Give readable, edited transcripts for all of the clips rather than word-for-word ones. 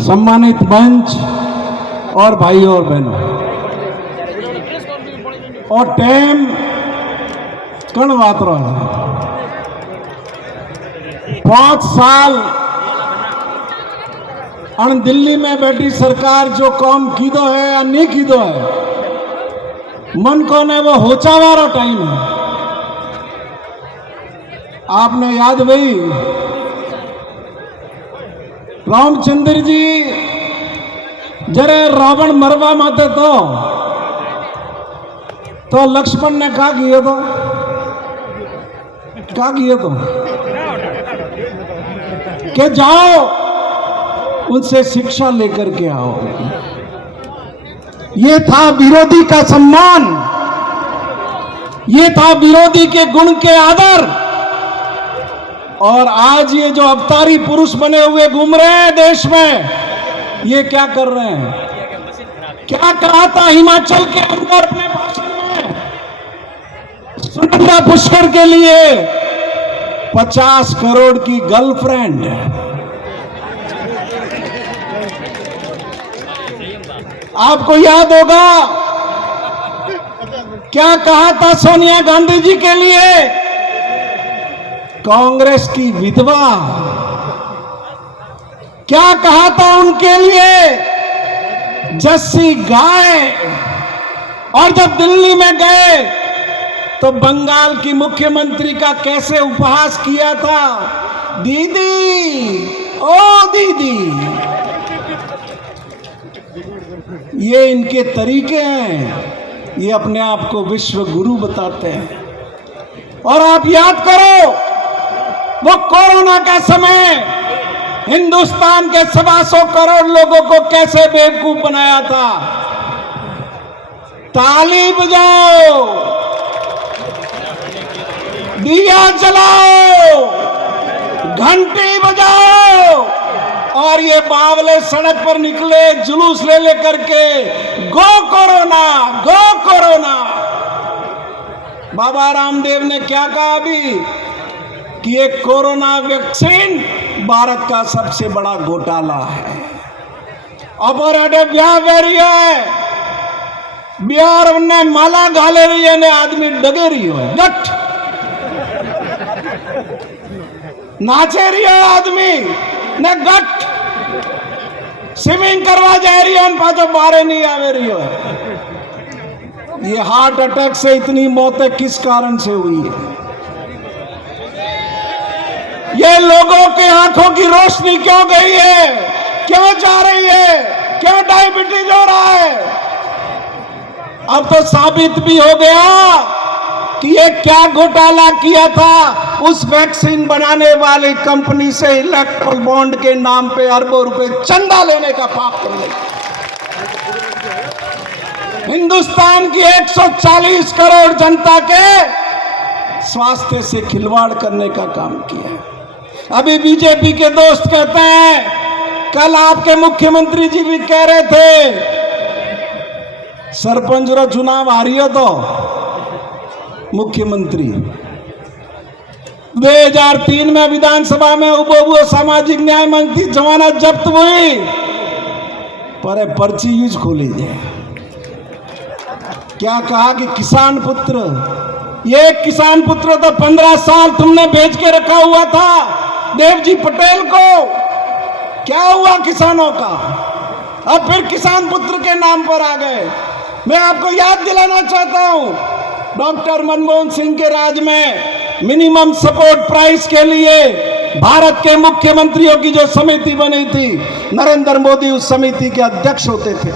सम्मानित मंच और भाइयों और बहनों, और टाइम कण बात रहा है 5 साल अण दिल्ली में बैठी सरकार जो काम कीधो है या नहीं कीधो है, मन को ने वो होचा वाला टाइम है। आपने याद भाई रामचंद्र जी जरे रावण मरवा माते तो लक्ष्मण ने क्या किया तो कि जाओ उनसे शिक्षा लेकर के आओ। ये था विरोधी का सम्मान, ये था विरोधी के गुण के आदर। और आज ये जो अवतारी पुरुष बने हुए घूम रहे हैं देश में, ये क्या कर रहे हैं? क्या कहा था हिमाचल के अंदर अपने भाषण में सुनंदा पुष्कर के लिए 50 करोड़ की गर्लफ्रेंड। आपको याद होगा क्या कहा था सोनिया गांधी जी के लिए? कांग्रेस की विधवा। क्या कहा था उनके लिए? जस्सी गाय। और जब दिल्ली में गए तो बंगाल की मुख्यमंत्री का कैसे उपहास किया था? दीदी, ओ दीदी। ये इनके तरीके हैं, ये अपने आप को विश्व गुरु बताते हैं। और आप याद करो वो कोरोना का समय हिंदुस्तान के 125 करोड़ लोगों को कैसे बेवकूफ बनाया था। ताली बजाओ, दिया जलाओ, घंटी बजाओ, और ये बावले सड़क पर निकले जुलूस ले लेकर के गो कोरोना, गो कोरोना। बाबा रामदेव ने क्या कहा अभी कि ये कोरोना वैक्सीन भारत का सबसे बड़ा घोटाला है। अब ब्याह वेरी है, बिहार ने माला घाले रही है ने आदमी डगे रही है, गट नाचे रही है आदमी ने, गट स्विमिंग करवा जा रही है पाचो बारे नहीं आवे रही है। ये हार्ट अटैक से इतनी मौतें किस कारण से हुई है? ये लोगों के आंखों की रोशनी क्यों गई है? क्यों जा रही है? क्यों डायबिटीज हो रहा है? अब तो साबित भी हो गया कि ये क्या घोटाला किया था। उस वैक्सीन बनाने वाली कंपनी से इलेक्ट्रल बॉन्ड के नाम पे अरबों रुपए चंदा लेने का पाप करने, हिंदुस्तान की 140 करोड़ जनता के स्वास्थ्य से खिलवाड़ करने का काम किया है। अभी बीजेपी के दोस्त कहते हैं, कल आपके मुख्यमंत्री जी भी कह रहे थे सरपंच रो चुनाव हारियो तो मुख्यमंत्री 2003 में विधानसभा में उबो सामाजिक न्याय मंच की जमानत जब्त हुई, पर पर्ची यूज खोली जाए। क्या कहा कि किसान पुत्र, ये किसान पुत्र तो 15 साल तुमने बेच के रखा हुआ था देवजी पटेल को। क्या हुआ किसानों का? अब फिर किसान पुत्र के नाम पर आ गए। मैं आपको याद दिलाना चाहता हूं, डॉक्टर मनमोहन सिंह के राज में मिनिमम सपोर्ट प्राइस के लिए भारत के मुख्यमंत्रियों की जो समिति बनी थी, नरेंद्र मोदी उस समिति के अध्यक्ष होते थे।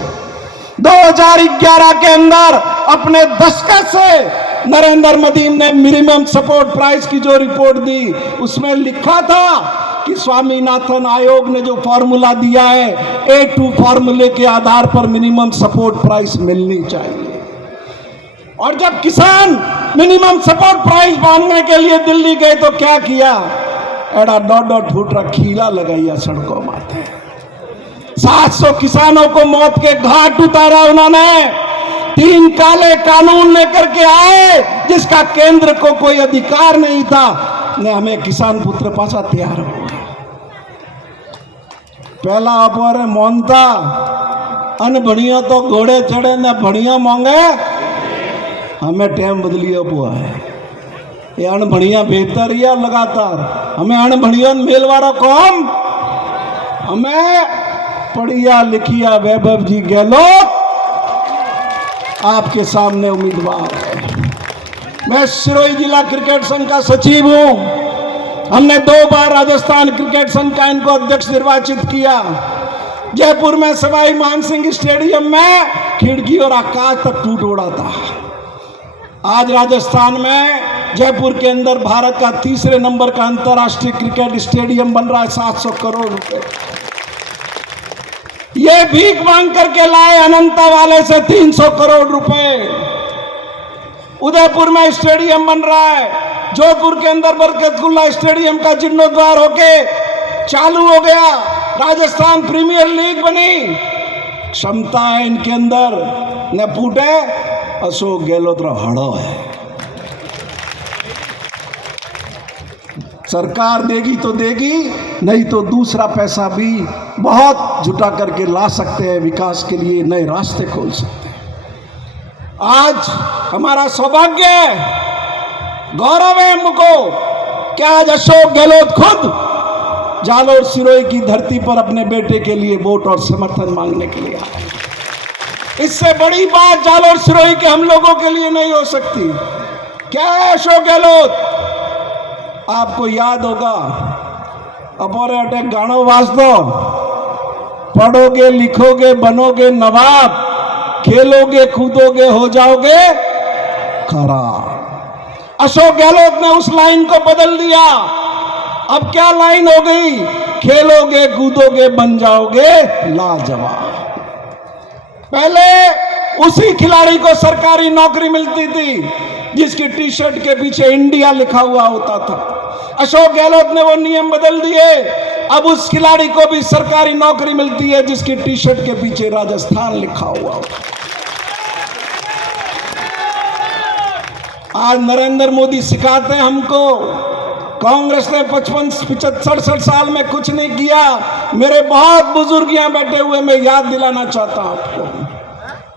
2011 के अंदर अपने दशक से नरेंद्र मोदी ने मिनिमम सपोर्ट प्राइस की जो रिपोर्ट दी, उसमें लिखा था कि स्वामीनाथन आयोग ने जो फॉर्मूला दिया है, A2 फॉर्मूले के आधार पर मिनिमम सपोर्ट प्राइस मिलनी चाहिए। और जब किसान मिनिमम सपोर्ट प्राइस मांगने के लिए दिल्ली गए तो क्या किया? एड़ा डॉट फुट खीला लगाइया सड़कों माथे। 700 किसानों को मौत के घाट उतारा उन्होंने। 3 काले कानून लेकर के आए जिसका केंद्र को कोई अधिकार नहीं था। ने हमें किसान पुत्र पासा तैयार हो। पहला अपोरे मोनता अन भणिया तो घोड़े चढ़े ने भणिया मांगे हमें टाइम बदलियो हुआ है ये अनभणिया बेहतर या लगातार हमें अनभणिया मेलवारा कौन हमें पढ़िया लिखिया वैभव जी गहलोत आपके सामने उम्मीदवार है। मैं सिरोही जिला क्रिकेट संघ का सचिव हूं। हमने 2 बार राजस्थान क्रिकेट संघ का इनको अध्यक्ष निर्वाचित किया। जयपुर में सवाई मानसिंह स्टेडियम में खिड़की और आकाश तक टूट उड़ा था। आज राजस्थान में जयपुर के अंदर भारत का 3रे नंबर का अंतर्राष्ट्रीय क्रिकेट स्टेडियम बन रहा है 700 करोड़ रुपए। ये भीख मांग करके लाए अनंता वाले से 300 करोड़ रुपए। उदयपुर में स्टेडियम बन रहा है। जोधपुर के अंदर बरकतुल्ला स्टेडियम का जीर्णोद्वार होके चालू हो गया। राजस्थान प्रीमियर लीग बनी। क्षमता है इनके अंदर न फूटे अशोक गहलोत रो हड़ो है। सरकार देगी तो देगी नहीं तो दूसरा पैसा भी बहुत जुटा करके ला सकते हैं। विकास के लिए नए रास्ते खोल सकते हैं। आज हमारा सौभाग्य है गौरव है हमको कि आज अशोक गहलोत खुद जालोर सिरोही की धरती पर अपने बेटे के लिए वोट और समर्थन मांगने के लिए आए। इससे बड़ी बात जालोर सिरोही के हम लोगों के लिए नहीं हो सकती। क्या है अशोक गहलोत आपको याद होगा अपोरे अटे गानो वाज दो पढ़ोगे लिखोगे बनोगे नवाब खेलोगे कूदोगे हो जाओगे खराब। अशोक गहलोत ने उस लाइन को बदल दिया। अब क्या लाइन हो गई खेलोगे कूदोगे बन जाओगे लाजवाब। पहले उसी खिलाड़ी को सरकारी नौकरी मिलती थी जिसकी टी शर्ट के पीछे इंडिया लिखा हुआ होता था। अशोक गहलोत ने वो नियम बदल दिए। अब उस खिलाड़ी को भी सरकारी नौकरी मिलती है जिसकी टी शर्ट के पीछे राजस्थान लिखा हुआ होता। आज नरेंद्र मोदी सिखाते हैं हमको। कांग्रेस ने 65-67 साल में कुछ नहीं किया। मेरे बहुत बुजुर्ग यहां बैठे हुए मैं याद दिलाना चाहता हूं आपको।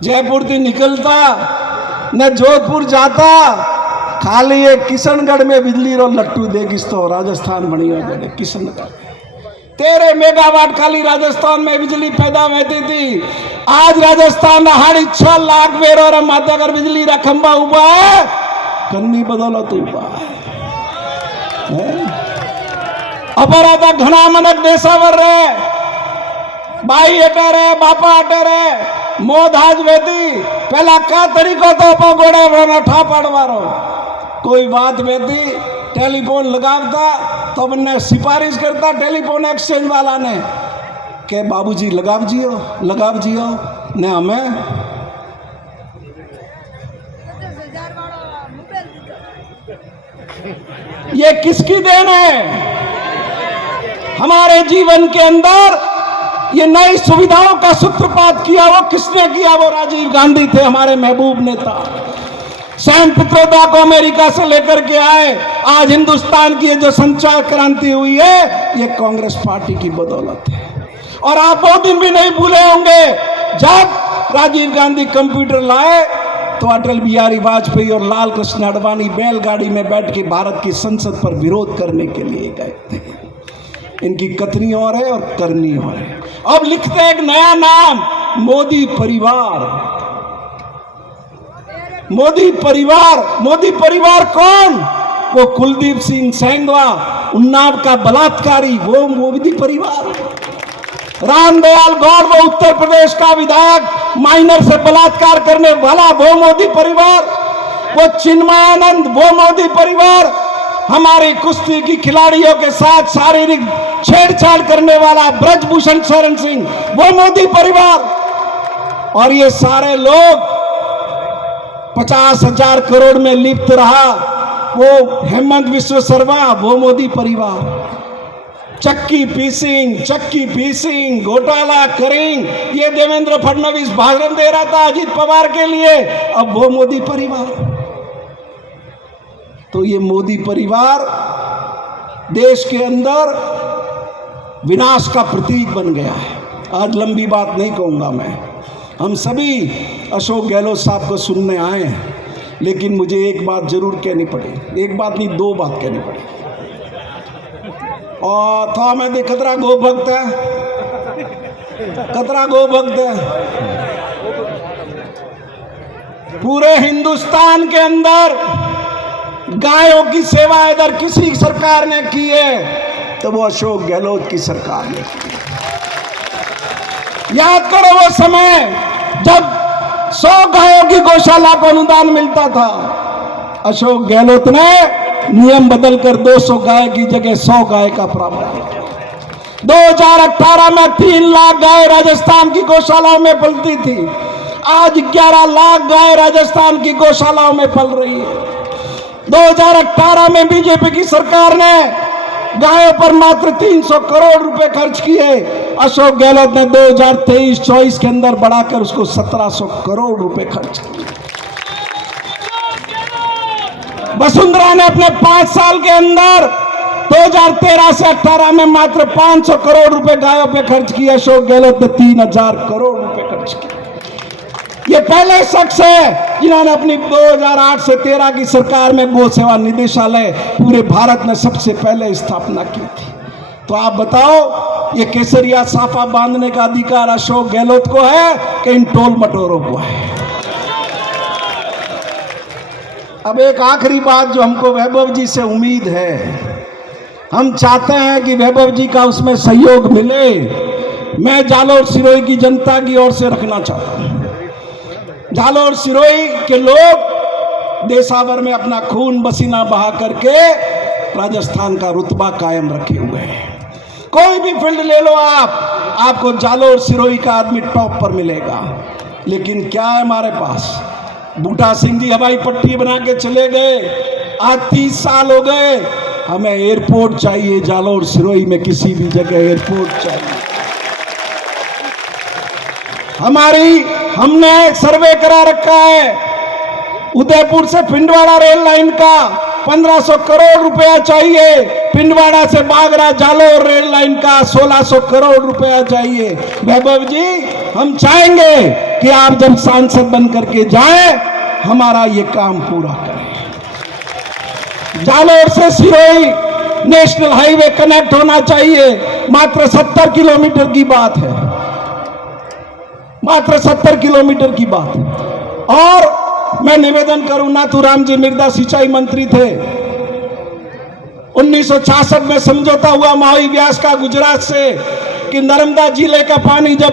जयपुर से निकलता न जोधपुर जाता खाली ये किशनगढ़ में बिजली रो लट्टू देगिस तो राजस्थान बनी हो गए। किशनगढ़ 13 मेगावाट खाली राजस्थान में बिजली पैदा होती थी। आज राजस्थान 6.5 लाख वेरो और मातागर बिजली रा खंबा हुआ है कन्नी बदौलत हुआ है। अपराधा घना मनक देशावर रहे बाई अटे रहे बापा अटे रहे मोद आज वेती पहला का तरीको तो अपो गोड़े बना ठा पाड़वारो कोई बात वेती टेलीफोन लगावता तो मैंने सिफारिश करता टेलीफोन एक्सचेंज वाला ने के बाबूजी लगाव जियो ने हमें ये किसकी देन है? हमारे जीवन के अंदर ये नई सुविधाओं का सूत्रपात किया वो किसने किया? वो राजीव गांधी थे, हमारे महबूब नेता। सैम पित्रोदा को अमेरिका से लेकर के आए। आज हिंदुस्तान की ये जो संचार क्रांति हुई है ये कांग्रेस पार्टी की बदौलत है। और आप वो दिन भी नहीं भूले होंगे जब राजीव गांधी कंप्यूटर लाए तो अटल बिहारी वाजपेयी और लाल कृष्ण आडवाणी बैलगाड़ी में बैठ के भारत की संसद पर विरोध करने के लिए गए थे। इनकी कथनी और है और करनी और है। अब लिखते एक नया नाम मोदी परिवार। मोदी परिवार, मोदी परिवार कौन? वो कुलदीप सिंह सेंगवा उन्नाव का बलात्कारी, वो मोदी परिवार। रामदयाल गौड़ वो उत्तर प्रदेश का विधायक माइनर से बलात्कार करने वाला, वो मोदी परिवार। वो चिन्मयानंद, वो मोदी परिवार। हमारी कुश्ती की खिलाड़ियों के साथ शारीरिक छेड़छाड़ करने वाला ब्रजभूषण शरण सिंह, वो मोदी परिवार। और ये सारे लोग 50,000 करोड़ में लिप्त रहा वो हेमंत विश्व शर्मा, वो मोदी परिवार। चक्की पीसिंग घोटाला करेंग, ये देवेंद्र फडणवीस भाषण दे रहा था अजीत पवार के लिए, अब वो मोदी परिवार। तो ये मोदी परिवार देश के अंदर विनाश का प्रतीक बन गया है। आज लंबी बात नहीं कहूँगा मैं, हम सभी अशोक गहलोत साहब को सुनने आए हैं, लेकिन मुझे एक बात जरूर कहनी पड़ी, एक बात नहीं 2 बात कहनी पड़ी। और था मैं दे खतरा गो भक्त है, खतरा गो भक्त है। पूरे हिंदुस्तान के अंदर गायों की सेवा अगर किसी सरकार ने की है तो वो अशोक गहलोत की सरकार ने की। याद करो वो समय जब 100 गायों की गौशाला को अनुदान मिलता था, अशोक गहलोत ने नियम बदलकर 200 गाय की जगह 100 गाय का प्रावधान किया। 2018 में 3 लाख गाय राजस्थान की गौशालाओं में पलती थी, आज 11 लाख गाय राजस्थान की गौशालाओं में पल रही है। 2018 में बीजेपी की सरकार ने गायों पर मात्र 300 करोड़ रुपए खर्च किए, अशोक गहलोत ने 2023-24 के अंदर बढ़ाकर उसको 1700 करोड़ रुपए खर्च किए। वसुंधरा ने अपने 5 साल के अंदर 2013 से 18 में मात्र 500 करोड़ रुपए गायों पे खर्च किया, अशोक गहलोत ने 3000 करोड़ रुपए खर्च किए। ये पहले शख्स है जिन्होंने अपनी 2008 से 13 की सरकार में गौ सेवा निदेशालय पूरे भारत में सबसे पहले स्थापना की थी। तो आप बताओ ये केसरिया साफा बांधने का अधिकार अशोक गहलोत को है कि इन टोल मटोरों को है? अब एक आखिरी बात जो हमको वैभव जी से उम्मीद है, हम चाहते हैं कि वैभव जी का उसमें सहयोग मिले। मैं जालोर सिरोही की जनता की ओर से रखना चाहता हूं, जालोर सिरोही के लोग देशावर में अपना खून पसीना बहा करके राजस्थान का रुतबा कायम रखे हुए हैं। कोई भी फील्ड ले लो आप, आपको जालोर सिरोही का आदमी टॉप पर मिलेगा। लेकिन क्या है हमारे पास? बूटा सिंह जी हवाई पट्टी बना के चले गए, आज 30 साल हो गए। हमें एयरपोर्ट चाहिए, जालोर सिरोही में किसी भी जगह एयरपोर्ट चाहिए। हमने सर्वे करा रखा है, उदयपुर से पिंडवाड़ा रेल लाइन का 1500 करोड़ रुपया चाहिए, पिंडवाड़ा से बागरा जालोर रेल लाइन का 1600 करोड़ रुपया चाहिए। वैभव जी, हम चाहेंगे कि आप जब सांसद बन करके जाएं, हमारा ये काम पूरा करें। जालोर से सिरोही नेशनल हाईवे कनेक्ट होना चाहिए, मात्र 70 किलोमीटर की बात है, मात्र 70 किलोमीटर की बात है। और मैं निवेदन करूं, नाथूराम जी मिर्दा सिंचाई मंत्री थे, 1966 में समझौता हुआ मावी व्यास का गुजरात से कि नर्मदा जिले का पानी जब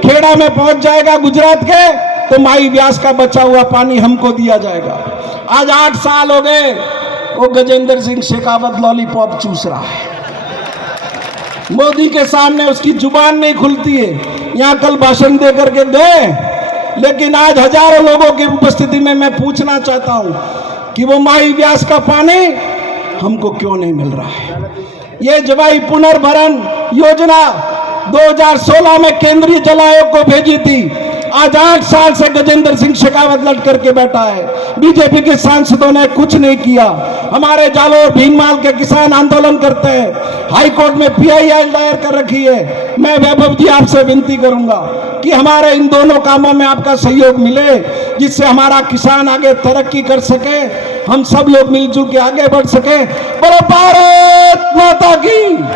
खेड़ा में पहुंच जाएगा गुजरात के, तो मावी व्यास का बचा हुआ पानी हमको दिया जाएगा। आज 8 साल हो गए, वो गजेंद्र सिंह शेखावत लॉलीपॉप चूस रहा है, मोदी के सामने उसकी जुबान नहीं खुलती है। यहाँ कल भाषण दे करके गए, लेकिन आज हजारों लोगों की उपस्थिति में मैं पूछना चाहता हूं कि वो माही व्यास का पानी हमको क्यों नहीं मिल रहा है? ये जवाई पुनर्भरण योजना 2016 में केंद्रीय जल आयोग को भेजी थी, आज 8 साल से गजेंद्र सिंह शेखावत लट करके बैठा है, बीजेपी के सांसदों ने कुछ नहीं किया। हमारे जालोर भीनमाल के किसान आंदोलन करते हैं, हाई कोर्ट में PIL दायर कर रखी है। मैं वैभव जी आपसे विनती करूंगा कि हमारे इन दोनों कामों में आपका सहयोग मिले, जिससे हमारा किसान आगे तरक्की कर सके, हम सब लोग मिलजुल के आगे बढ़ सके। बोलो भारत माता की।